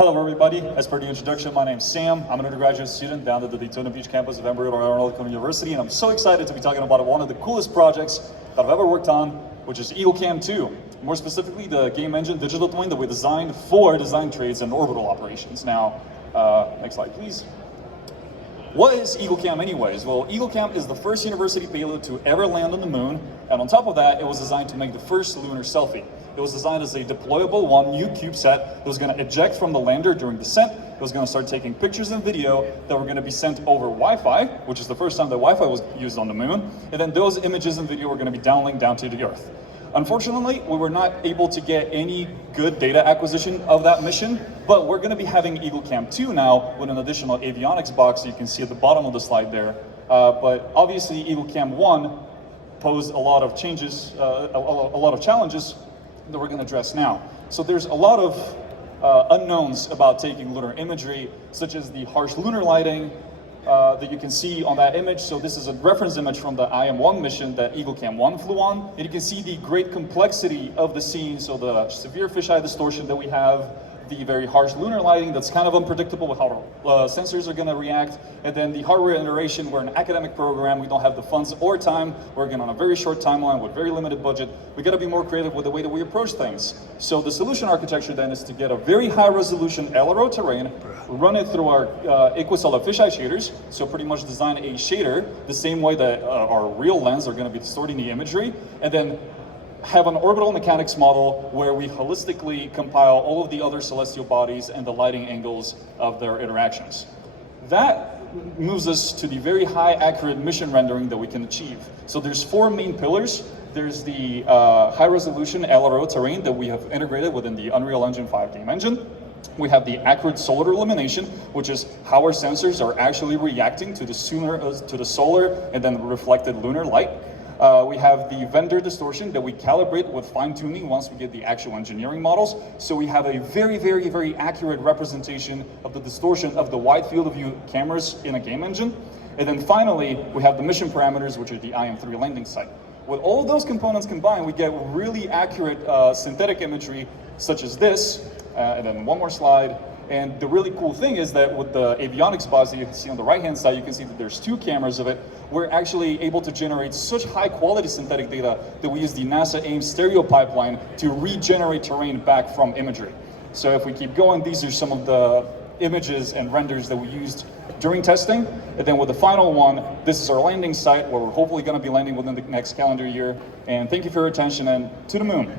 Hello everybody, as per the introduction, my name's Sam. I'm an undergraduate student down at the Daytona Beach campus of Embry-Riddle Aeronautical University, and I'm so excited to be talking about one of the coolest projects that I've ever worked on, which is EagleCam 2. More specifically, the game engine digital twin that we designed for design trades and orbital operations. Now, next slide please. What is EagleCam anyways? Well, EagleCam is the first university payload to ever land on the moon, and on top of that, it was designed to make the first lunar selfie. It was designed as a deployable new CubeSat that was going to eject from the lander during descent. It was going to start taking pictures and video that were going to be sent over Wi-Fi, which is the first time that Wi-Fi was used on the moon, and then those images and video were going to be downlinked down to the Earth. Unfortunately, we were not able to get any good data acquisition of that mission, but we're going to be having EagleCam 2 now with an additional avionics box you can see at the bottom of the slide there. But obviously EagleCam 1 posed a lot of changes, a lot of challenges that we're going to address now. So there's a lot of unknowns about taking lunar imagery, such as the harsh lunar lighting that you can see on that image. So this is a reference image from the IM-1 mission that EagleCam 1 flew on. And you can see the great complexity of the scene, so the severe fisheye distortion that we have, the very harsh lunar lighting that's kind of unpredictable with how sensors are going to react, and then the hardware iteration. We're an academic program, we don't have the funds or time, we're working on a very short timeline with very limited budget. We got to be more creative with the way that we approach things. So the solution architecture then is to get a very high resolution LRO terrain, run it through our EquiSolid fisheye shaders, so pretty much design a shader the same way that our real lens are going to be distorting the imagery, and then have an orbital mechanics model where we holistically compile all of the other celestial bodies and the lighting angles of their interactions. That moves us to the very high accurate mission rendering that we can achieve. So there's four main pillars. There's the high resolution LRO terrain that we have integrated within the Unreal Engine 5 game engine. We have the accurate solar illumination, which is how our sensors are actually reacting to the solar and then reflected lunar light. We have the vendor distortion that we calibrate with fine-tuning once we get the actual engineering models. So we have a very, very, very accurate representation of the distortion of the wide field of view cameras in a game engine. And then finally, we have the mission parameters, which are the IM-3 landing site. With all of those components combined, we get really accurate synthetic imagery, such as this. And then one more slide. And the really cool thing is that with the avionics box that you can see on the right-hand side, you can see that there's two cameras of it. We're actually able to generate such high-quality synthetic data that we use the NASA AIM stereo pipeline to regenerate terrain back from imagery. So if we keep going, these are some of the images and renders that we used during testing. And then with the final one, this is our landing site where we're hopefully going to be landing within the next calendar year. And thank you for your attention, and to the moon.